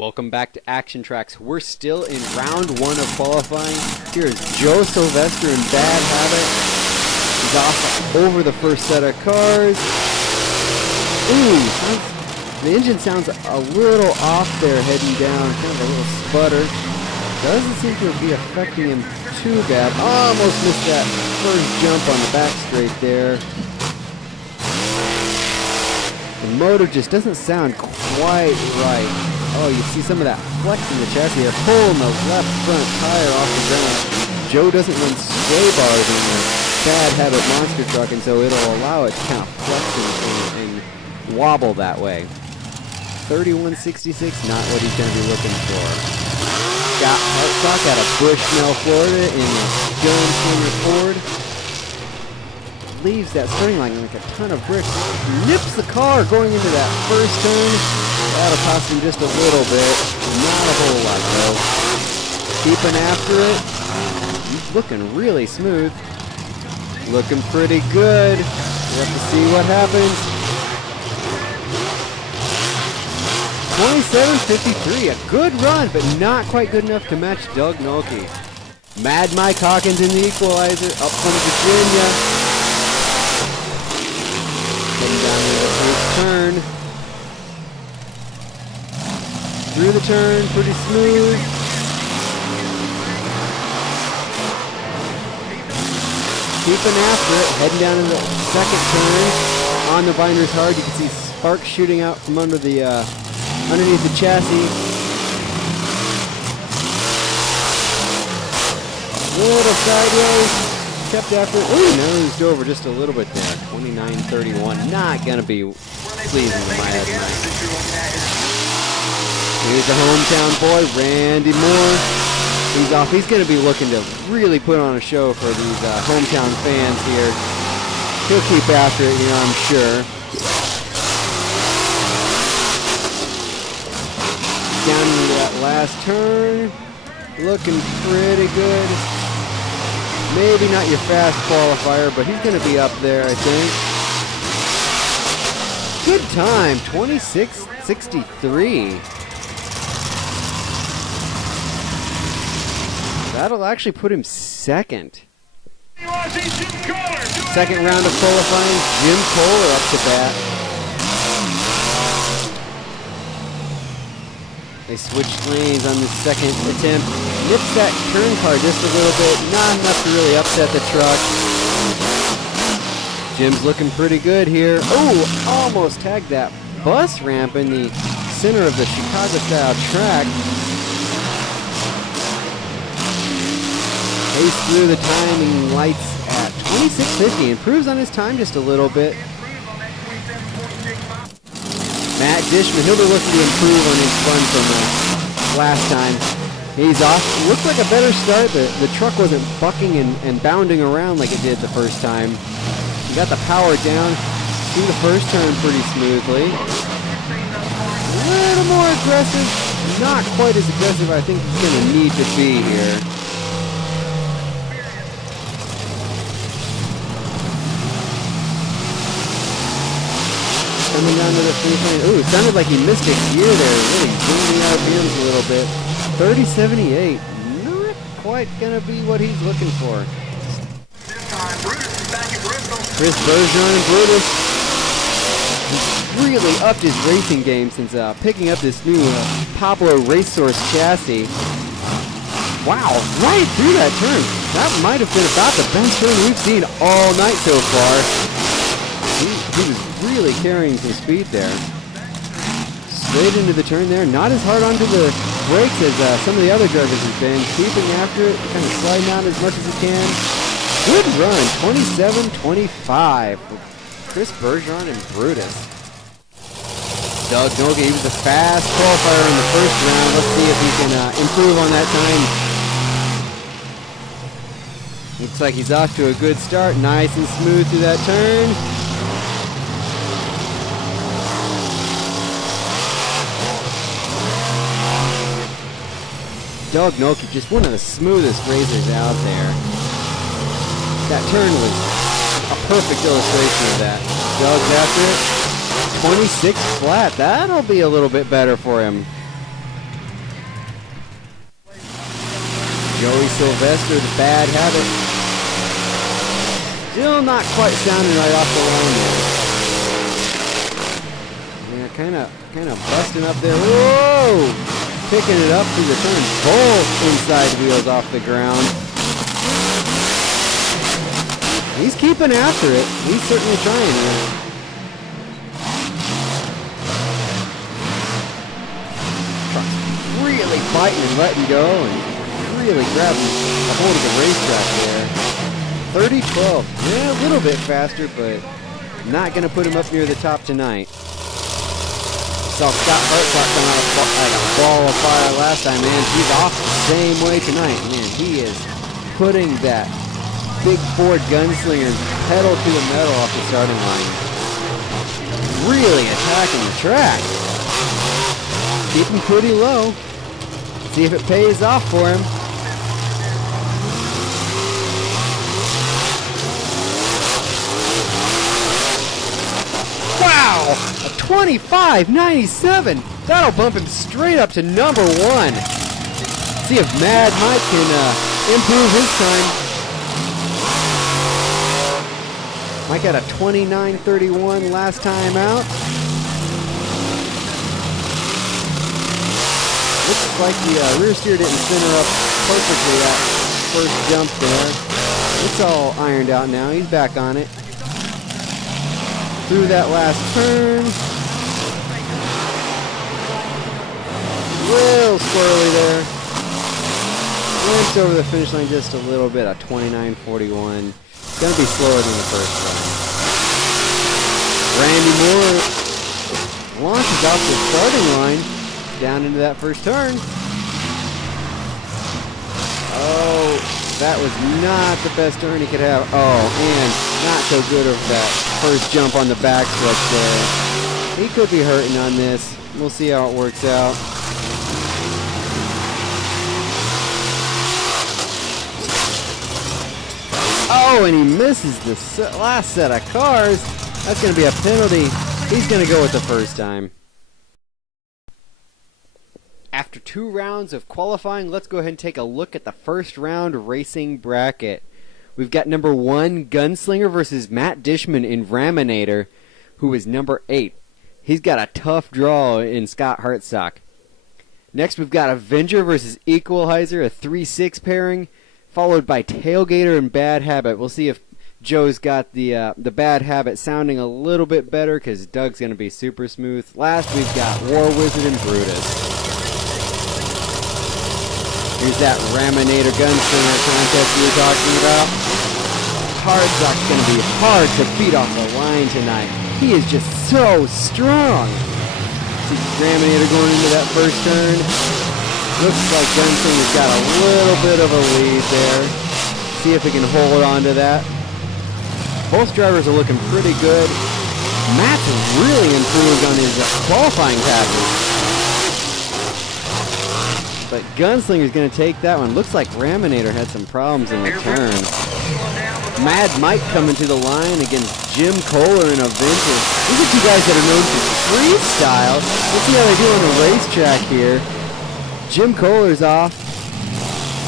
Welcome back to Actiontracks. We're still in round one of qualifying. Here's Joe Sylvester in Bad Habit. He's off over the first set of cars. Ooh, the engine sounds a little off there heading down, kind of a little sputter. Doesn't seem to be affecting him too bad. Almost missed that first jump on the back straight there. The motor just doesn't sound quite right. Oh, you see some of that flex in the chassis here, pulling the left front tire off the ground. Joe doesn't run sway bars in the Bad Habit monster truck, and so it'll allow it to kind of flex and wobble that way. 3166, not what he's going to be looking for. Got Hartsock out of Bushnell, Florida in the Gunslinger Ford. Leaves that starting line like a ton of bricks. Nips the car going into that first turn. That'll cost him just a little bit. Not a whole lot though. Keeping after it. He's looking really smooth. Looking pretty good. We'll have to see what happens. 27:53, a good run, but not quite good enough to match Doug Nolte. Mad Mike Hawkins in the Equalizer, up from Virginia. Getting down to the first turn. Through the turn, pretty smooth. Keeping after it, heading down to the second turn. On the binders hard, you can see sparks shooting out from under the underneath the chassis. Little sideways. Kept after it. Ooh, nosed over just a little bit there. 29:31. Not gonna be pleasing to my head. Here's the hometown boy, Randy Moore. He's off. He's gonna be looking to really put on a show for these hometown fans here. He'll keep after it, I'm sure. Down into that last turn. Looking pretty good. Maybe not your fast qualifier, but he's going to be up there, I think. Good time, 26:63. That'll actually put him second. Second round of qualifying, Jim Kohler up to bat. They switched lanes on the second attempt. Nips that turn car just a little bit. Not enough to really upset the truck. Jim's looking pretty good here. Oh, almost tagged that bus ramp in the center of the Chicago-style track. Pace through the timing lights at 26:50. Improves on his time just a little bit. Matt Dishman, he'll be looking to improve on his fun from last time. He's off. Looked like a better start. The truck wasn't bucking and bounding around like it did the first time. He got the power down through the first turn pretty smoothly. A little more aggressive. Not quite as aggressive I think he's going to need to be here. Coming down to the finish line. Ooh, it sounded like he missed a gear there. Really zoomed the RPMs a little bit. 30:78. Not quite going to be what he's looking for. Chris Bergeron and Brutus. He's really upped his racing game since picking up this new Pablo Racesource chassis. Wow, right through that turn. That might have been about the best turn we've seen all night so far. He was really carrying some speed there. Straight into the turn there. Not as hard onto the brakes as some of the other drivers have been. Keeping after it, kind of sliding out as much as he can. Good run, 27:25 with Chris Bergeron and Brutus. Doug Nolte, he was a fast qualifier in the first round. Let's see if he can improve on that time. Looks like he's off to a good start. Nice and smooth through that turn. Doug Nolte, just one of the smoothest racers out there. That turn was a perfect illustration of that. Doug's after it. 26 flat. That'll be a little bit better for him. Joey Sylvester, the bad habit. Still not quite sounding right off the line there. Yeah, kind of busting up there. Whoa! Picking it up through the turn. Both inside wheels off the ground. He's keeping after it. He's certainly trying here. Truck's really fighting and letting go and really grabbing a hold of the racetrack there. 30-12. Yeah, a little bit faster, but not going to put him up near the top tonight. Saw Scott Hartsock come out like a ball of fire last time, man. He's off the same way tonight. Man, he is putting that big Ford Gunslinger pedal to the metal off the starting line. Really attacking the track. Keep him pretty low. See if it pays off for him. Wow! A 25.97. That'll bump him straight up to number 1. See if Mad Mike can improve his time. Mike had a 29.31 last time out. Looks like the rear steer didn't center up perfectly that first jump there. It's all ironed out now. He's back on it. Through that last turn. Real squirrely there. Went over the finish line just a little bit, a 29.41. Going to be slower than the first one. Randy Moore launches off the starting line down into that first turn. Oh, that was not the best turn he could have. Oh, and not so good of that first jump on the back switch there. He could be hurting on this. We'll see how it works out. Oh, and he misses the last set of cars. That's going to be a penalty. He's going to go with the first time. After 2 rounds of qualifying, let's go ahead and take a look at the first round racing bracket. We've got number 1, Gunslinger versus Matt Dishman in Raminator, who is number 8. He's got a tough draw in Scott Hartsock. Next, we've got Avenger versus Equalizer, a 3-6 pairing, followed by Tailgator and Bad Habit. We'll see if Joe's got the Bad Habit sounding a little bit better, because Doug's going to be super smooth. Last, we've got War Wizard and Brutus. Here's that Raminator Gunslinger contest we were talking about. Hartsock's going to be hard to beat off the line tonight. He is just so strong. See Raminator going into that first turn. Looks like Gunslinger's got a little bit of a lead there. See if he can hold on to that. Both drivers are looking pretty good. Matt's really improved on his qualifying package. But Gunslinger's going to take that one. Looks like Raminator had some problems in the turn. Mad Mike coming to the line against Jim Kohler and Avenger. These are 2 guys that are known for freestyle. Let's see how they do on the racetrack here. Jim Kohler's off.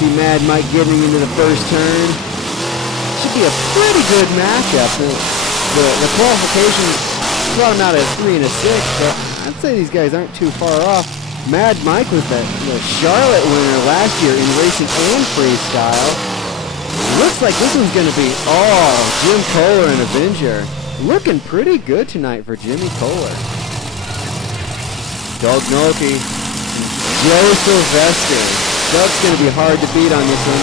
See Mad Mike getting into the first turn. Should be a pretty good matchup. The qualifications brought him out at 3 and a 6, but I'd say these guys aren't too far off. Mad Mike was the Charlotte winner last year in racing and freestyle. Looks like this one's going to be all Jim Kohler and Avenger. Looking pretty good tonight for Jimmy Kohler. Doug Nolte, Joe Sylvester. Doug's going to be hard to beat on this one.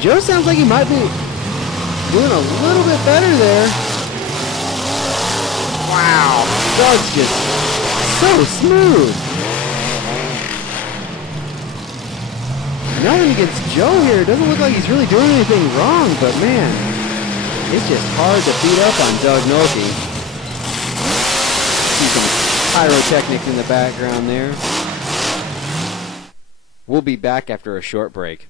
Joe sounds like he might be doing a little bit better there. Wow, Doug's just so smooth. Nothing against Joe here. It doesn't look like he's really doing anything wrong, but man, it's just hard to beat up on Doug Nolte. See some pyrotechnics in the background there. We'll be back after a short break.